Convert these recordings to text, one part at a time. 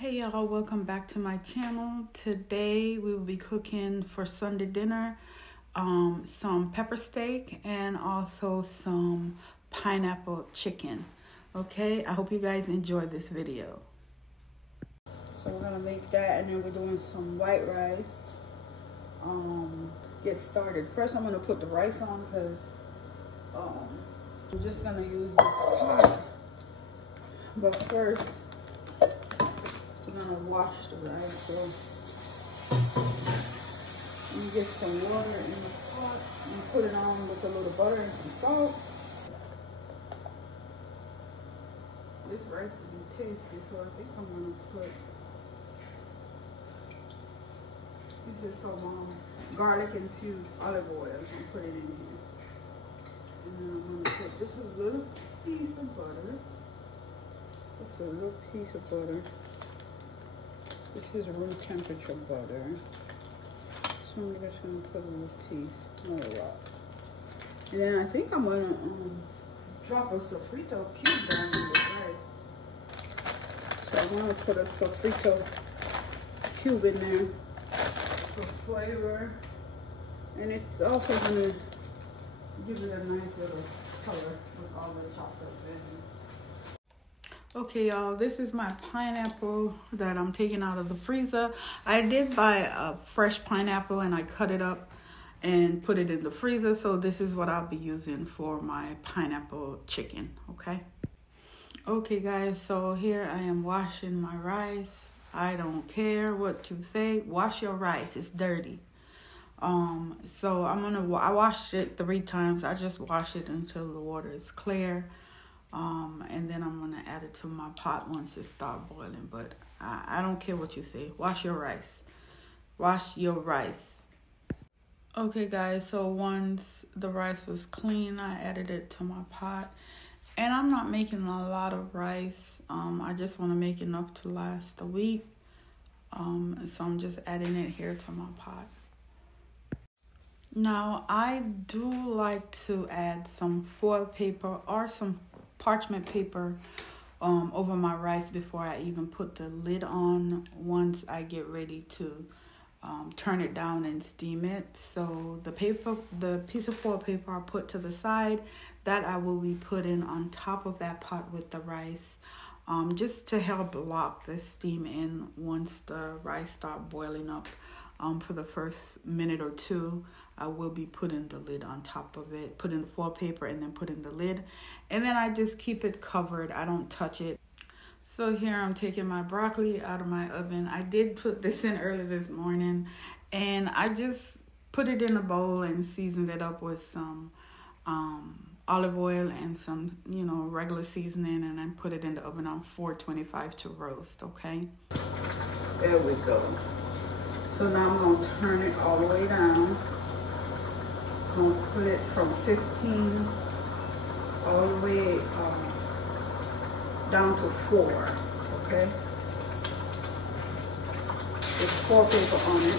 Hey y'all, welcome back to my channel. Today we will be cooking for Sunday dinner some pepper steak and also some pineapple chicken. Okay, I hope you guys enjoy this video. So we're gonna make that, and then we're doing some white rice. Get started. First I'm gonna put the rice on because I'm just gonna use this pot. But first we're gonna wash the rice. So you get some water in the pot and put it on with a little butter and some salt. This rice will be tasty, so I think I'm gonna put this is some garlic infused olive oil. I'm gonna put it in here, and then I'm gonna put just a little piece of butter. Just a little piece of butter. This is room temperature butter. So I'm just gonna put a little piece, not a lot. And then I think I'm gonna drop a sofrito cube down in the rice. So I'm gonna put a sofrito cube in there for flavor. And it's also gonna give it a nice little color with all the chopped up veggies. Okay, y'all, this is my pineapple that I'm taking out of the freezer. I did buy a fresh pineapple and I cut it up and put it in the freezer. So this is what I'll be using for my pineapple chicken, okay? Okay, guys, so here I am washing my rice. I don't care what you say. Wash your rice. It's dirty. So I washed it 3 times. I just wash it until the water is clear. And then I'm going to add it to my pot once it starts boiling. But I don't care what you say. Wash your rice. Wash your rice. Okay, guys. So once the rice was clean, I added it to my pot. And I'm not making a lot of rice. I just want to make enough to last a week. So I'm just adding it here to my pot. Now, I do like to add some foil paper or some parchment paper over my rice before I even put the lid on once I get ready to turn it down and steam it. So the piece of foil paper I put to the side, that I will be putting on top of that pot with the rice, just to help lock the steam in once the rice start boiling up. For the first minute or 2, I will be putting the lid on top of it, putting the foil paper and then putting the lid. And then I just keep it covered. I don't touch it. So here I'm taking my broccoli out of my oven. I did put this in early this morning, and I just put it in a bowl and seasoned it up with some olive oil and some, regular seasoning, and then put it in the oven on 425 to roast, okay? There we go. So now I'm going to turn it all the way down. I'm going to put it from 15 all the way down to 4, okay? There's foil paper on it.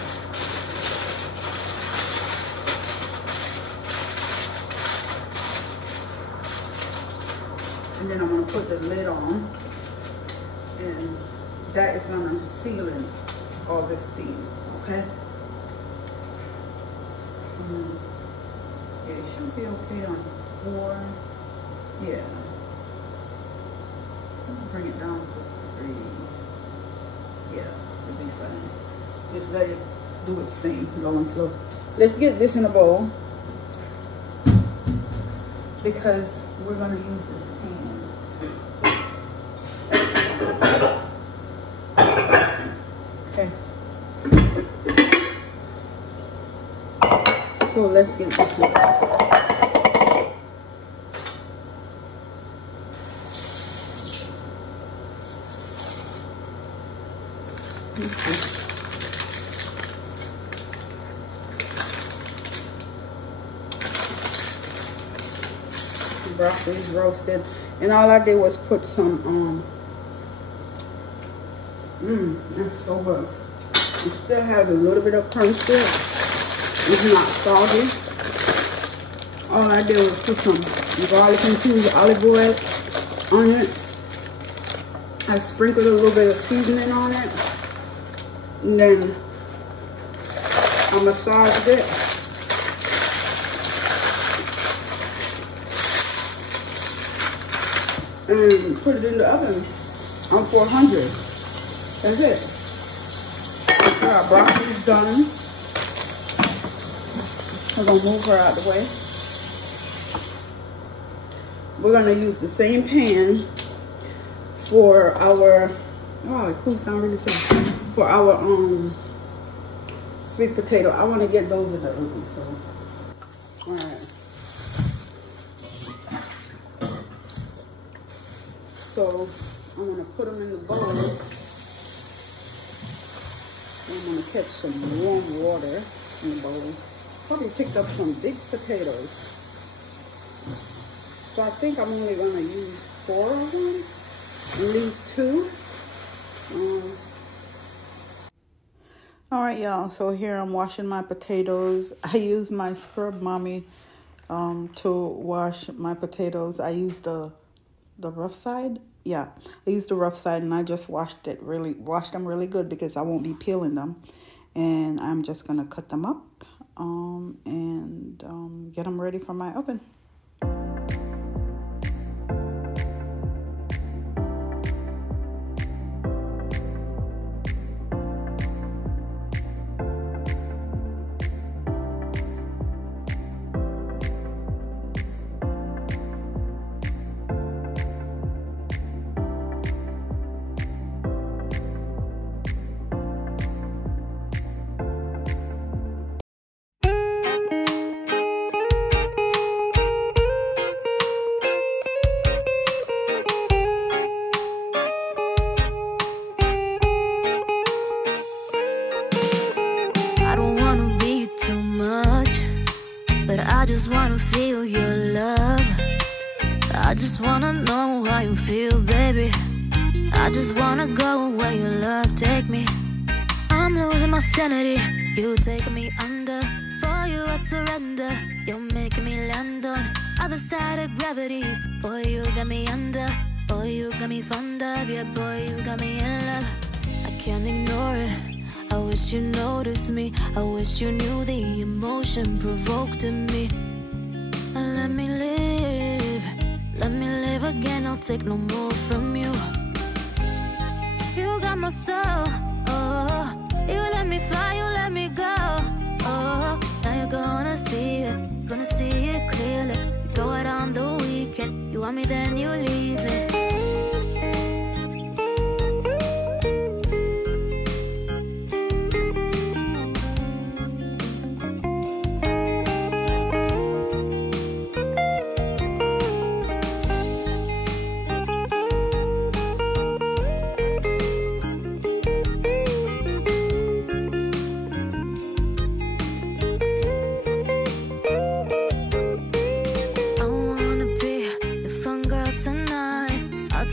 And then I'm going to put the lid on, and that is going to seal in all the steam, okay? Yeah, it should be okay on 4. Yeah. Bring it down to 3. Yeah, it'll be fine. Just let it do its thing, low and slow. Let's get this in a bowl because we're gonna use this pan. Okay. So let's get this in. Broccoli is roasted, and all I did was put some that's so good. It still has a little bit of crunch to it. It's not soggy. All I did was put some garlic infused olive oil on it. I sprinkled a little bit of seasoning on it. And then I massaged it. And put it in the oven on 400. That's it. Our broccoli's done. I'm gonna move her out the way. We're gonna use the same pan for our, oh, it cools down really fast. For our sweet potato. I wanna get those in the oven, so. All right. So I'm gonna put them in the bowl. I'm gonna catch some warm water in the bowl. Probably picked up some big potatoes. So I think I'm only gonna use 4 of them and leave 2. All right, y'all, so here I'm washing my potatoes. I use my Scrub Mommy to wash my potatoes. I use the rough side. Yeah, I used the rough side, and I just washed them really good because I won't be peeling them. And I'm just gonna cut them up and get them ready for my oven. I just wanna feel your love. I just wanna know how you feel, baby. I just wanna go where your love take me. I'm losing my sanity, you taking me under. For you I surrender, you're making me land on other side of gravity. Boy, you got me under. Boy, you got me fond of. Yeah, boy, you got me in love. I can't ignore it. I wish you noticed me. I wish you knew the emotion provoked in me. Let me live again. I'll take no more from you. You got my soul. Oh, you let me fly, you let me go. Oh, now you're gonna see it clearly. You go out on the weekend. You want me, then you leave me.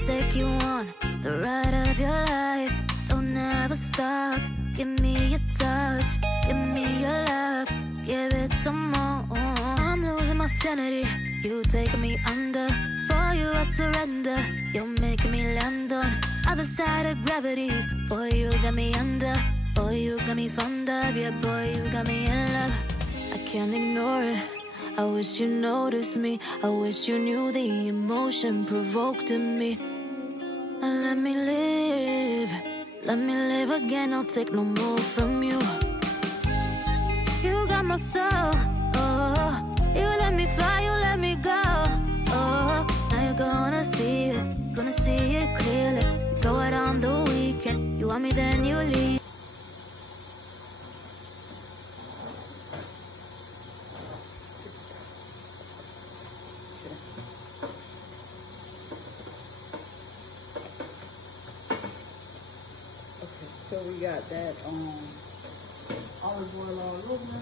Take you on the ride of your life. Don't ever stop. Give me your touch, give me your love, give it some more. I'm losing my sanity, you taking me under. For you I surrender, you're making me land on other side of gravity. Boy, you got me under. Boy, you got me fond of. Yeah, boy, you got me in love. I can't ignore it. I wish you noticed me. I wish you knew the emotion provoked in me. Let me live again. I'll take no more from you. You got my soul. Oh, you let me fly, you let me go. Oh, now you're gonna see it clearly. You go out on the weekend. You want me, then you leave. So we got that olive oil all over.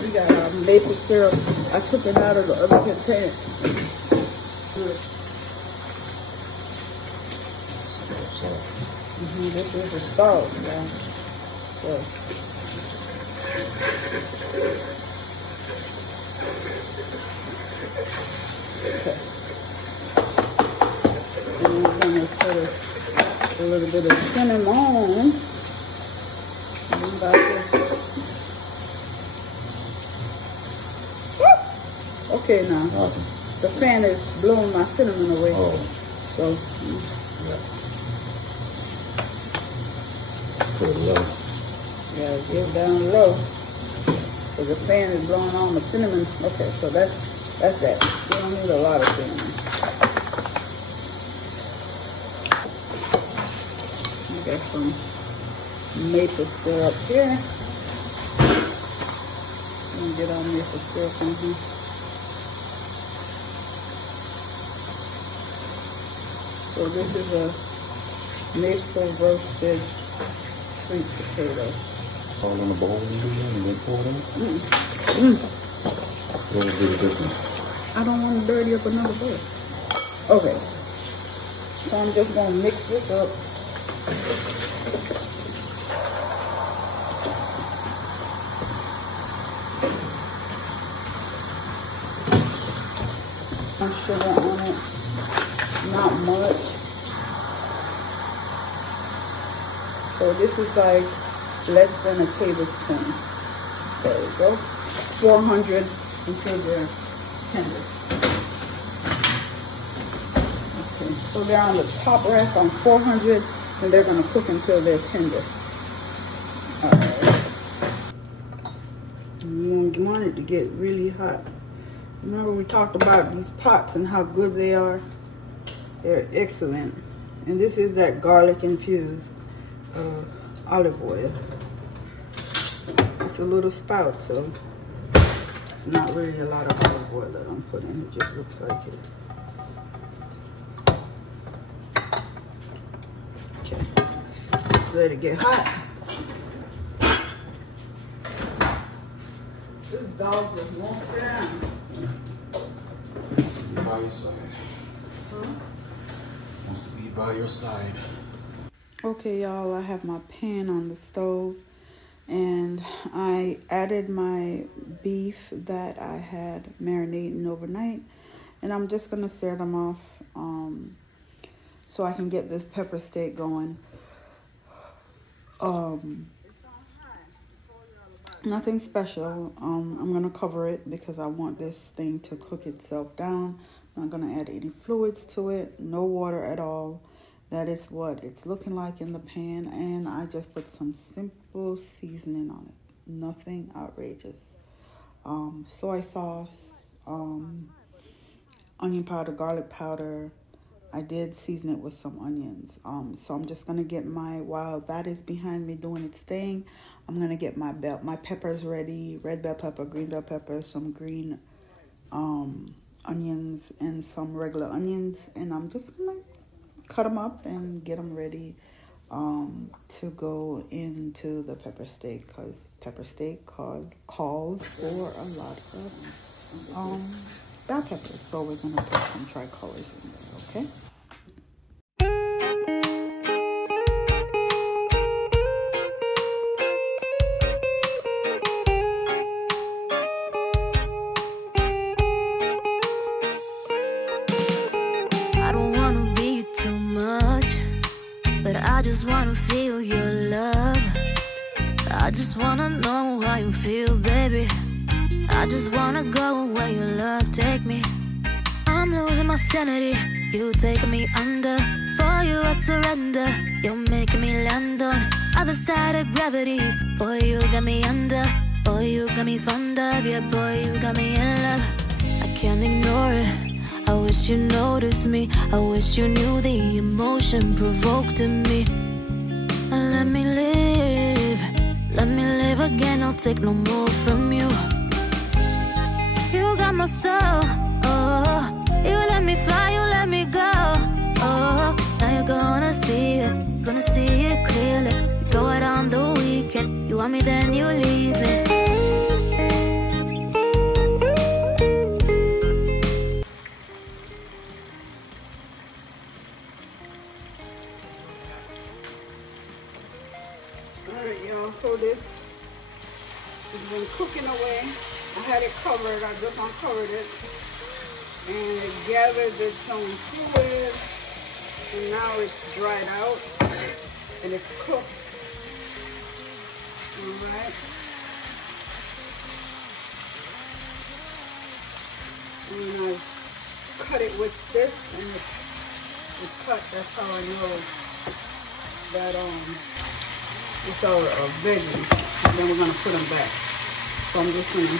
We got our maple syrup. I took it out of the other container. This is the salt, y'all. So. Okay. And we're gonna put a little bit of cinnamon. About this. Okay, now the fan is blowing my cinnamon away. Oh. So Yeah. Put it low. yeah, get down low. So the fan is blowing on the cinnamon. Okay, so that's that. You don't need a lot of cinnamon. I got some maple syrup here. I'm gonna get our maple syrup in here. So this is a maple roasted sweet potato. All in the bowl and do that and then pour it in? What would be the difference? I don't want to dirty up another bowl. Okay. So I'm just going to mix this up. Some sugar on it. Not much. So this is like less than a tablespoon. There we go. 400 until they're tender. Okay, so they're on the top rack on 400 and they're gonna cook until they're tender. All right. You want it to get really hot. Remember we talked about these pots and how good they are? They're excellent. And this is that garlic infused olive oil. It's a little spout, so it's not really a lot of olive oil that I'm putting. It just looks like it. Okay, let it get hot. This dog just won't sit down. By your side. Huh? Wants to be by your side. Okay, y'all, I have my pan on the stove and I added my beef that I had marinating overnight, and I'm just gonna sear them off so I can get this pepper steak going. Nothing special. I'm gonna cover it because I want this thing to cook itself down. I'm not gonna add any fluids to it, no water at all. That is what it's looking like in the pan, and I just put some simple seasoning on it. Nothing outrageous. Soy sauce, onion powder, garlic powder. I did season it with some onions. So I'm just gonna get while that is behind me doing its thing, I'm gonna get my peppers ready. Red bell pepper, green bell pepper, some green onions, and some regular onions, and I'm just gonna cut them up and get them ready to go into the pepper steak, because pepper steak calls for a lot of bell peppers. So we're gonna put some tricolors in there, okay? I just wanna feel your love. I just wanna know how you feel, baby. I just wanna go where your love take me. I'm losing my sanity, you taking me under. For you I surrender, you're making me land on other side of gravity. Boy, you got me under. Boy, you got me fond of. Yeah, boy, you got me in love. I can't ignore it. I wish you noticed me. I wish you knew the emotion provoked in me. Let me live again. I'll take no more from you. You got my soul. Oh, you let me fly, you let me go. Oh, now you're gonna see it clearly. You go out on the weekend. You want me, then you leave me. So this has been cooking away. I had it covered, I just uncovered it. And it gathered its own fluid. And now it's dried out and it's cooked. All right. And I cut it with this, and it's cut. That's how I know that it's our veggies. And then we're gonna put them back. So I'm just gonna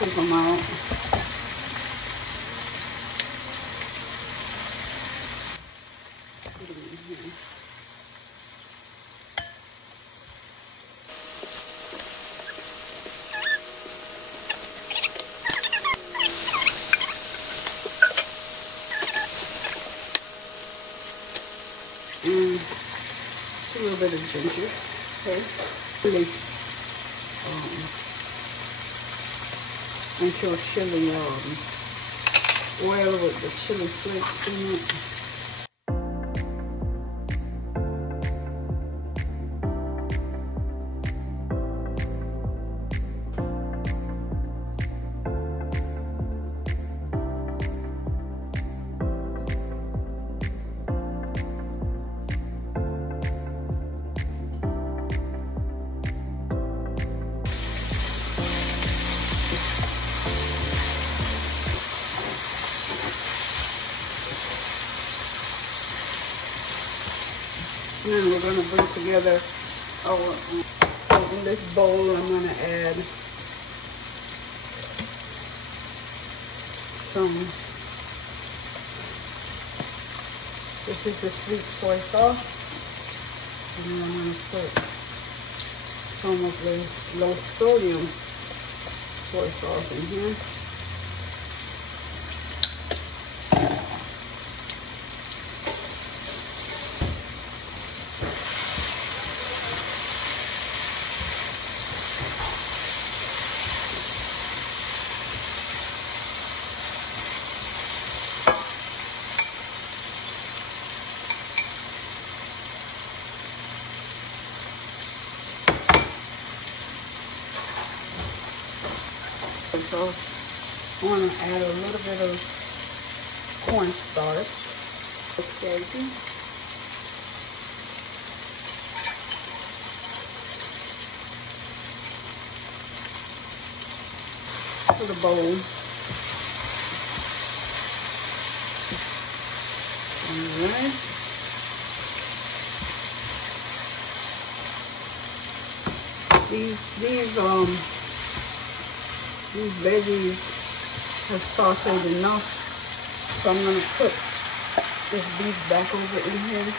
take them out. Put them in here. And a little bit of ginger, okay? Chili, and your chili oil with the chili flakes in it. And then we're going to bring together our, so in this bowl I'm going to add some, this is the sweet soy sauce, and then I'm going to put some of the low sodium soy sauce in here. So I want to add a little bit of cornstarch. Okay. To the bowl. Alright. These veggies have sauteed enough, so I'm going to put this beef back over in here.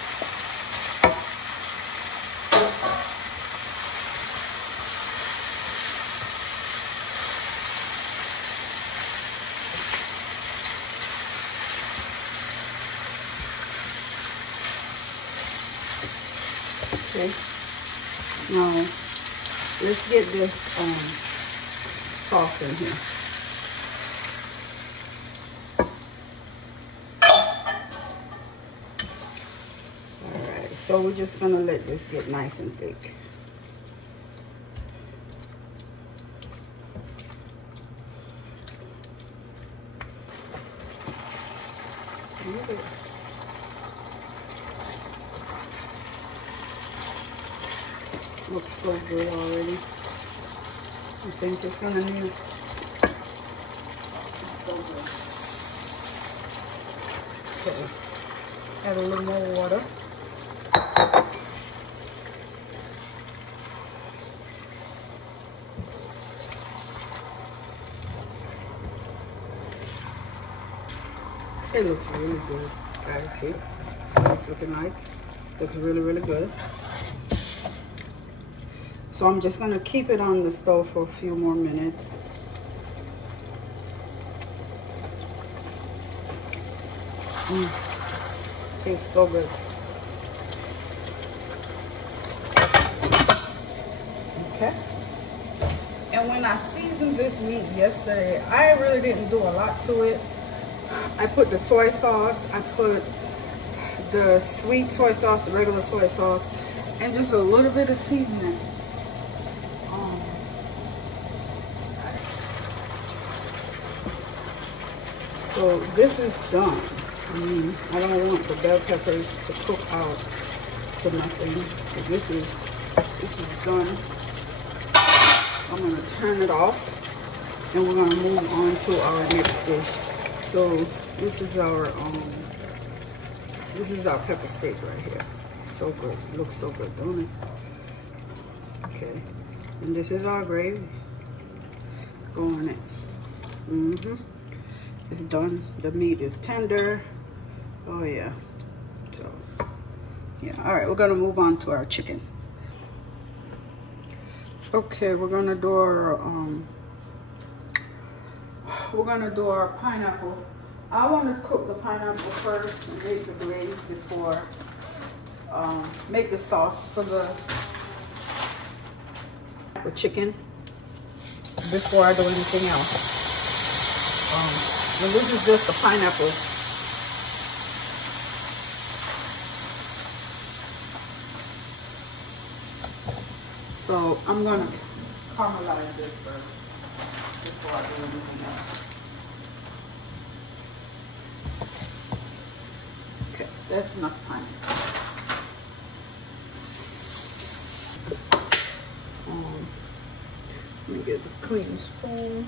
Okay, now let's get this sauce in here. Alright, so we're just gonna let this get nice and thick. Looks so good already. I think it's gonna need okay. Add a little more water. It looks really good, guys. See? So what it's looking like. Looks really, really good. So I'm just gonna keep it on the stove for a few more minutes. Tastes so good. Okay. And when I seasoned this meat yesterday, I really didn't do a lot to it. I put the soy sauce, I put the sweet soy sauce, the regular soy sauce, and just a little bit of seasoning. So this is done. I don't want the bell peppers to cook out to nothing. So this is done. I'm gonna turn it off, and we're gonna move on to our next dish. So this is our pepper steak right here. So good. It looks so good, don't it? Okay. And this is our gravy. Go on it. It's done. The meat is tender. Oh yeah. So yeah. All right, we're gonna move on to our chicken. Okay, we're gonna do our pineapple. I want to cook the pineapple first and make the glaze before make the sauce for the chicken before I do anything else. And this is just the pineapple. So I'm gonna caramelize this first before I do anything else. Okay, that's enough pineapple. Let me get a clean spoon.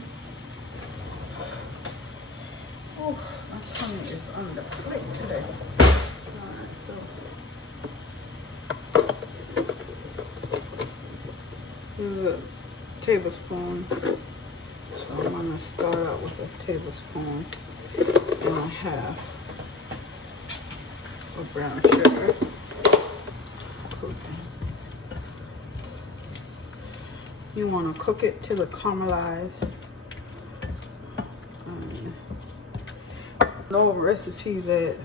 Oh, my tummy is on the plate today. Alright, so this is a tablespoon. So I'm gonna start out with a tablespoon and a half of brown sugar. You want to cook it till it caramelizes. No recipe that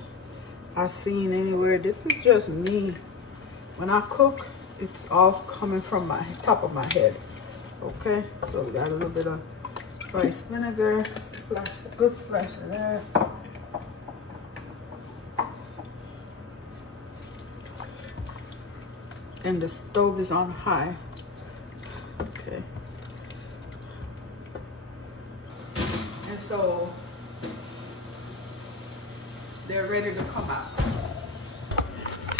I've seen anywhere. This is just me. When I cook, it's all coming from my top of my head. Okay, so we got a little bit of rice vinegar, a good splash of that. And the stove is on high. Okay. And so they're ready to come out.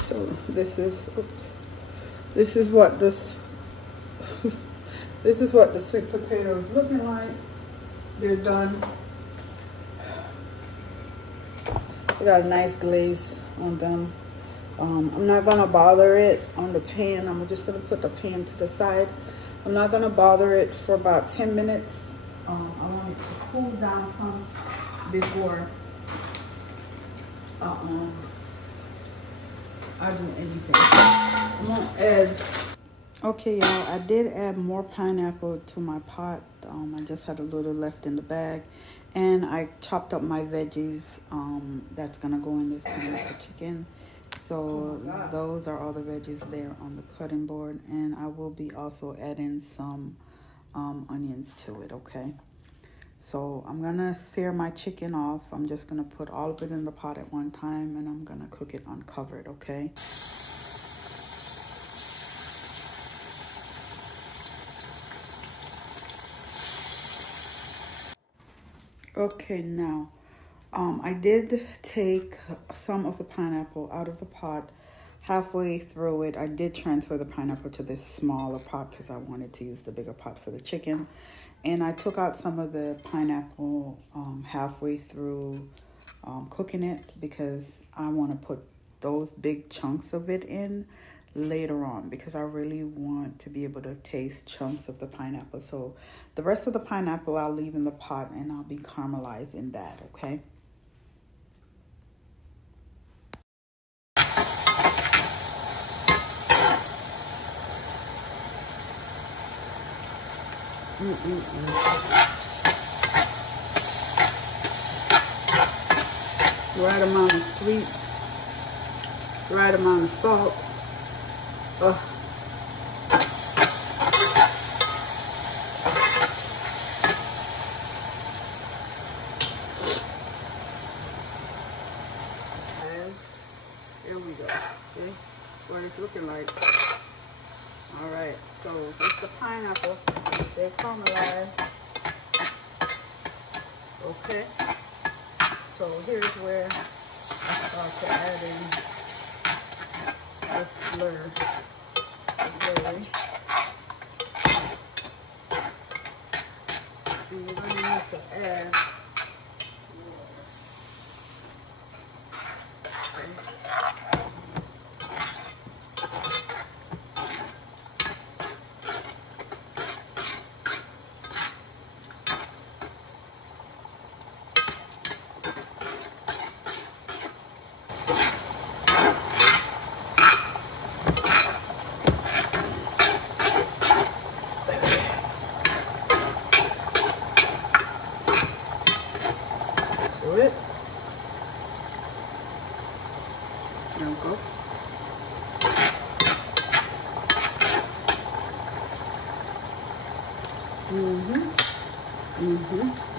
So this is, this is what this is what the sweet potato is looking like. They're done. They got a nice glaze on them. I'm not gonna bother it on the pan. I'm just gonna put the pan to the side. I'm not gonna bother it for about 10 minutes. I want it to cool down some before I do anything. I'm gonna add. Okay, y'all, I did add more pineapple to my pot. I just had a little left in the bag, and I chopped up my veggies. That's gonna go in this pineapple chicken. So those are all the veggies there on the cutting board, and I will be also adding some onions to it. Okay, so I'm gonna sear my chicken off. I'm just gonna put all of it in the pot at one time, and I'm gonna cook it uncovered. Okay. Okay, now I did take some of the pineapple out of the pot. Halfway through it, I did transfer the pineapple to this smaller pot because I wanted to use the bigger pot for the chicken. And I took out some of the pineapple halfway through cooking it because I want to put those big chunks of it in later on because I really want to be able to taste chunks of the pineapple. So the rest of the pineapple I'll leave in the pot and I'll be caramelizing that, okay? Right amount of sweet, right amount of salt. There we go. Okay, what it's looking like. All right, so it's the pineapple. They're caramelized. Okay, so here's where start to add in the slur. And you're going to need to add it. There we go.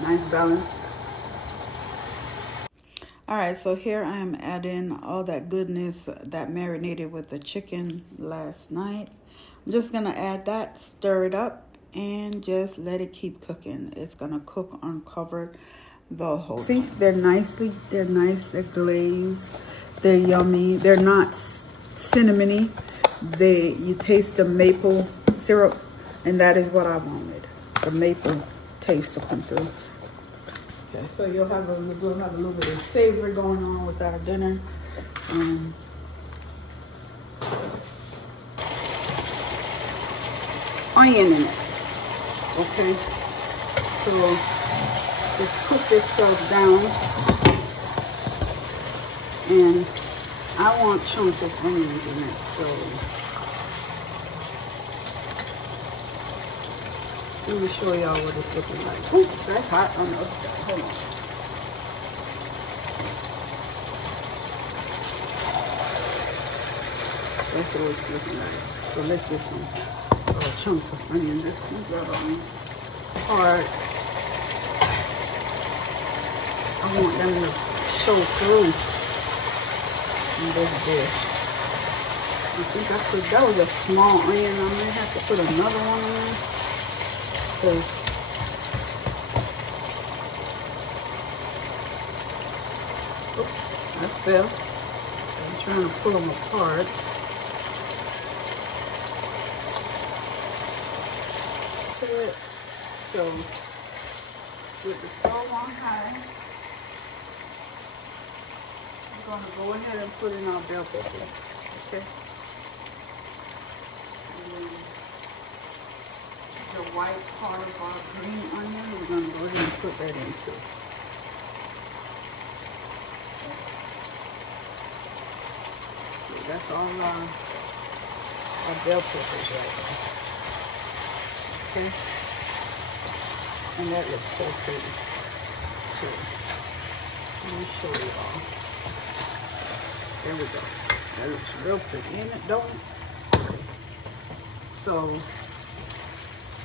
Nice balance. All right, so here I am adding all that goodness that marinated with the chicken last night. I'm just gonna add that, stir it up, and just let it keep cooking. It's gonna cook uncovered the whole time. See, they're nice, they're glazed, they're yummy, they're not cinnamony. You taste the maple syrup, and that is what I wanted, the maple taste to come through. Okay, so we'll have a little bit of savory going on with our dinner. Onion in it, okay? So it's cooked itself down, and I want chunks of onions in it, so let me show y'all what it's looking like. Ooh, that's hot on the other side. Hold on. That's what it's looking like. So let's get some chunks of onion. Let's grab on hard. I want them to show through in this dish. I think that was a small onion. I may have to put another one in. Oops, that fell. I'm trying to pull them apart. So, with the stove on high, we're going to go ahead and put in our bell pepper. Okay? The white part of our green onion, we're going to go ahead and put that in too. Okay, that's all our bell peppers right there. Okay? And that looks so pretty. So, let me show you all. There we go. That looks real pretty, ain't it? Don't it? So,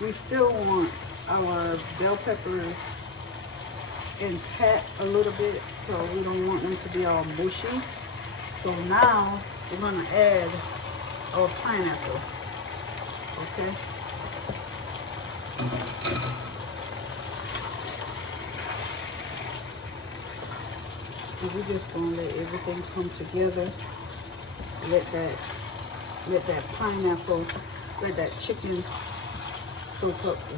we still want our bell peppers intact a little bit, so we don't want them to be all mushy. So now we're going to add our pineapple. Okay? So we're just going to let everything come together. Let that pineapple, let that chicken soak up the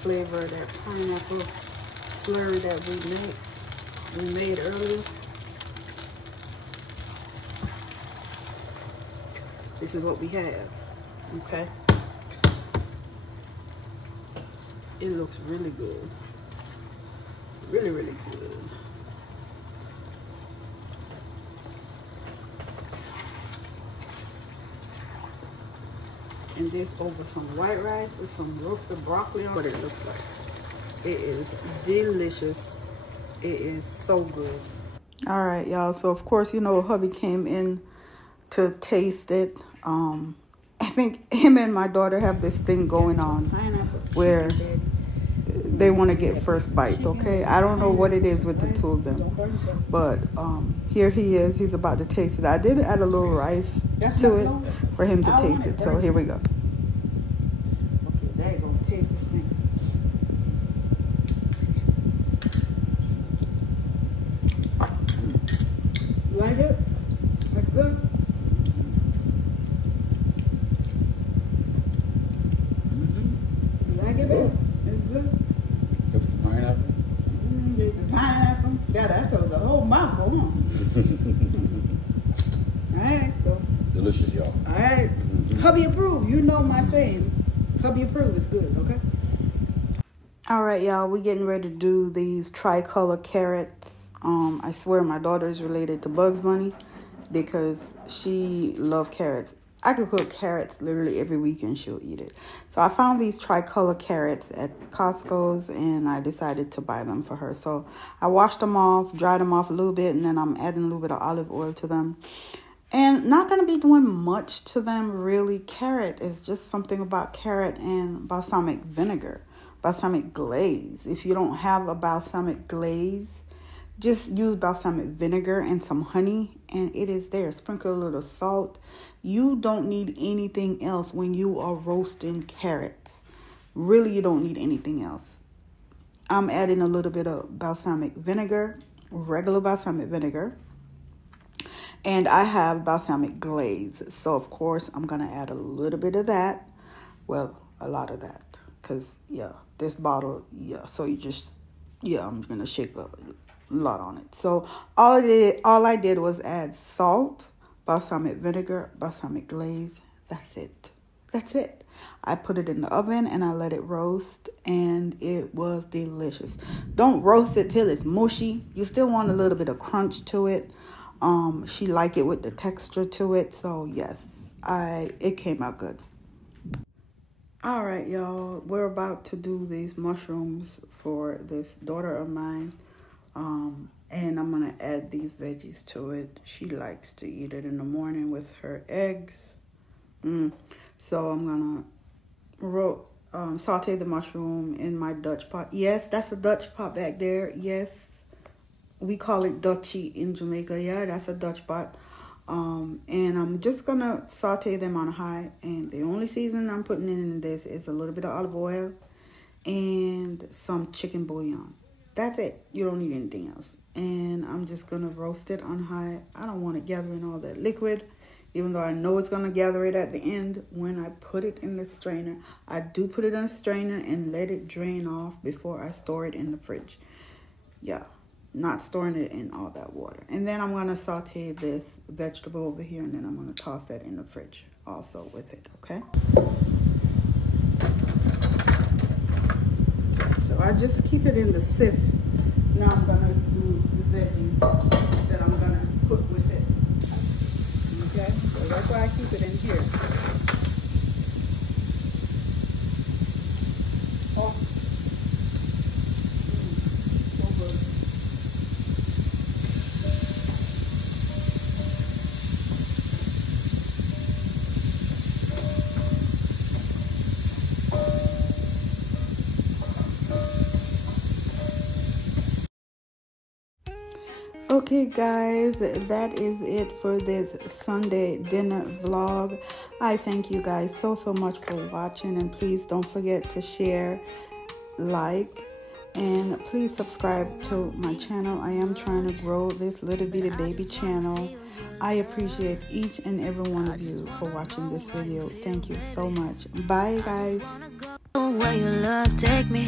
flavor of that pineapple slurry that we made earlier. This is what we have, okay? It looks really good. Really, really good. And this over some white rice with some roasted broccoli on what it looks like. It is delicious. It is so good. All right, y'all. So of course, you know, hubby came in to taste it. I think him and my daughter have this thing going on where they want to get first bite, okay? I don't know what it is with the two of them, but here he is. He's about to taste it. I did add a little rice to it for him to taste it, so here we go. Okay, there you go. Taste this thing. delicious, y'all. All right. Hubby approved. You know my saying. Hubby approved is good, okay? All right, y'all. We're getting ready to do these tricolor carrots. I swear my daughter is related to Bugs Bunny because she loves carrots. I could cook carrots literally every week and she'll eat it. So I found these tricolor carrots at Costco's and I decided to buy them for her. So I washed them off, dried them off a little bit, and then I'm adding a little bit of olive oil to them. And not going to be doing much to them, really. Carrot is just something about carrot and balsamic vinegar, balsamic glaze. If you don't have a balsamic glaze, just use balsamic vinegar and some honey, and it is there. Sprinkle a little salt. You don't need anything else when you are roasting carrots. Really, you don't need anything else. I'm adding a little bit of balsamic vinegar, regular balsamic vinegar. And I have balsamic glaze. So, of course, I'm going to add a little bit of that. Well, a lot of that. Because, yeah, this bottle, yeah. So, you just, yeah, I'm going to shake a lot on it. So, all I did was add salt, balsamic vinegar, balsamic glaze. That's it. That's it. I put it in the oven and I let it roast. And it was delicious. Don't roast it till it's mushy. You still want a little bit of crunch to it. She liked it with the texture to it. So, yes, it came out good. All right, y'all. We're about to do these mushrooms for this daughter of mine. And I'm going to add these veggies to it. She likes to eat it in the morning with her eggs. So, I'm going to saute the mushroom in my Dutch pot. Yes, that's a Dutch pot back there. Yes. We call it Dutchie in Jamaica. Yeah, that's a Dutch pot. And I'm just going to saute them on high. And the only seasoning I'm putting in this is a little bit of olive oil and some chicken bouillon. That's it. You don't need anything else. And I'm just going to roast it on high. I don't want it gathering all that liquid, even though I know it's going to gather it at the end when I put it in the strainer. I do put it in a strainer and let it drain off before I store it in the fridge. Yeah. Not storing it in all that water. And then I'm going to saute this vegetable over here, and then I'm going to toss that in the fridge also with it, okay? So I just keep it in the sieve. Now I'm going to do the veggies that I'm going to put with it. Okay? So that's why I keep it in here. Oh. So good. Okay guys, that is it for this Sunday dinner vlog. I thank you guys so much for watching, and please don't forget to share, like, and please subscribe to my channel. I am trying to grow this little bitty baby channel. I appreciate each and every one of you for watching this video. Thank you so much. Bye guys. Where your love take me.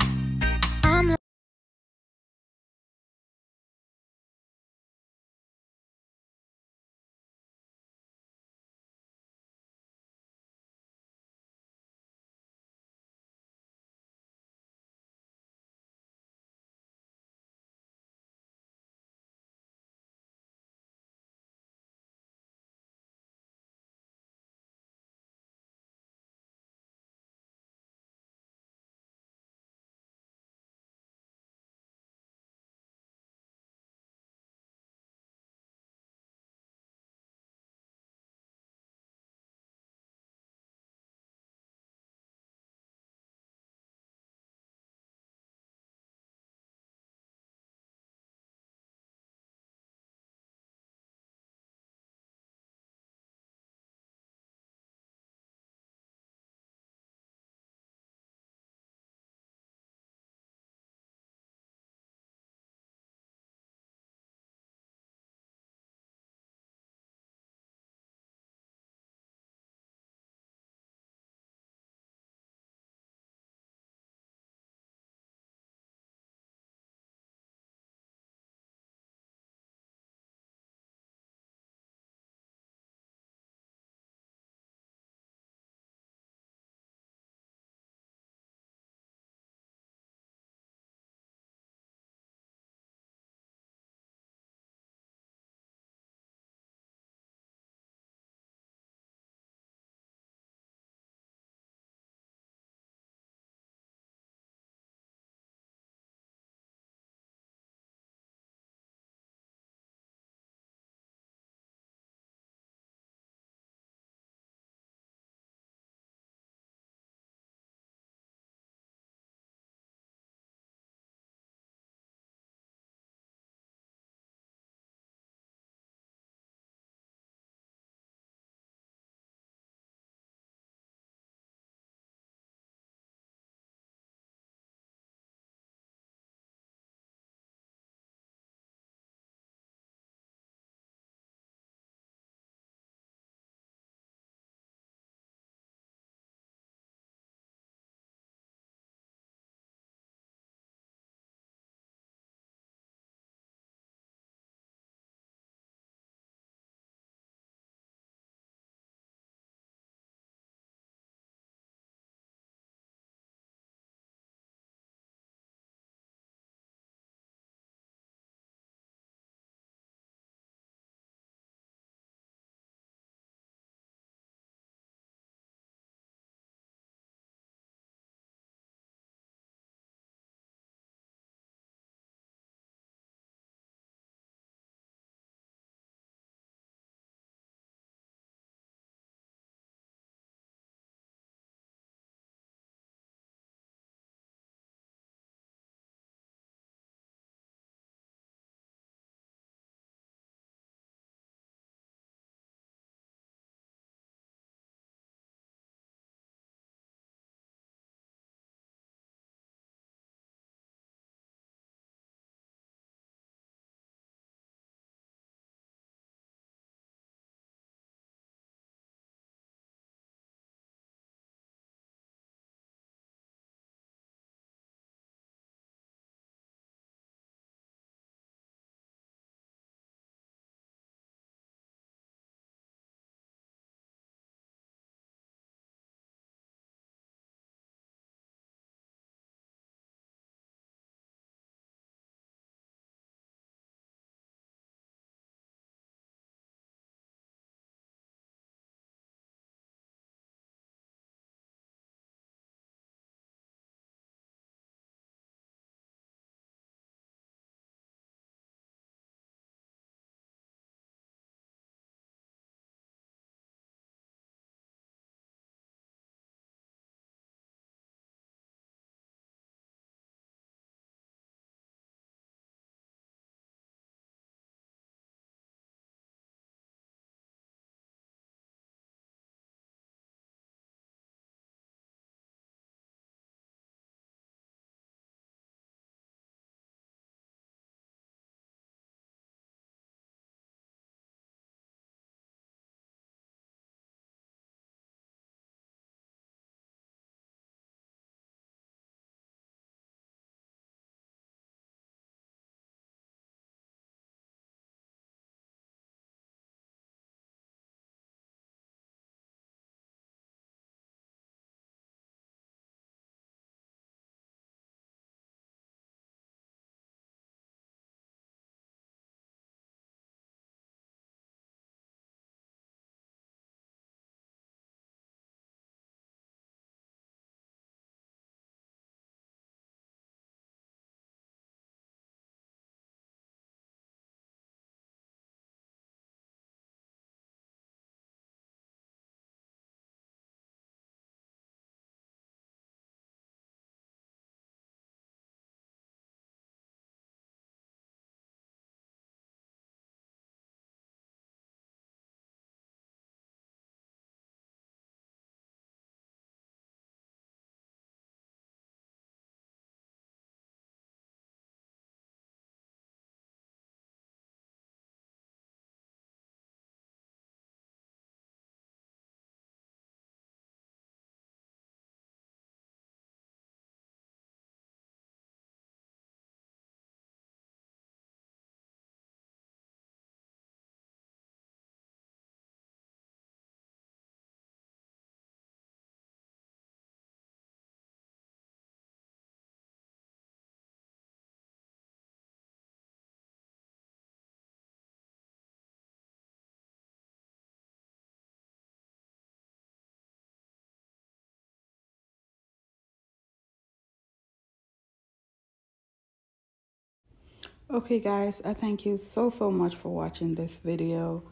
Okay guys, I thank you so much for watching this video.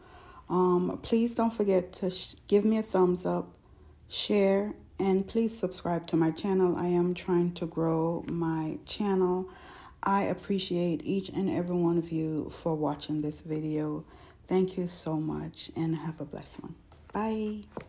Please don't forget to give me a thumbs up, share, and please subscribe to my channel. I am trying to grow my channel. I appreciate each and every one of you for watching this video. Thank you so much and have a blessed one. Bye.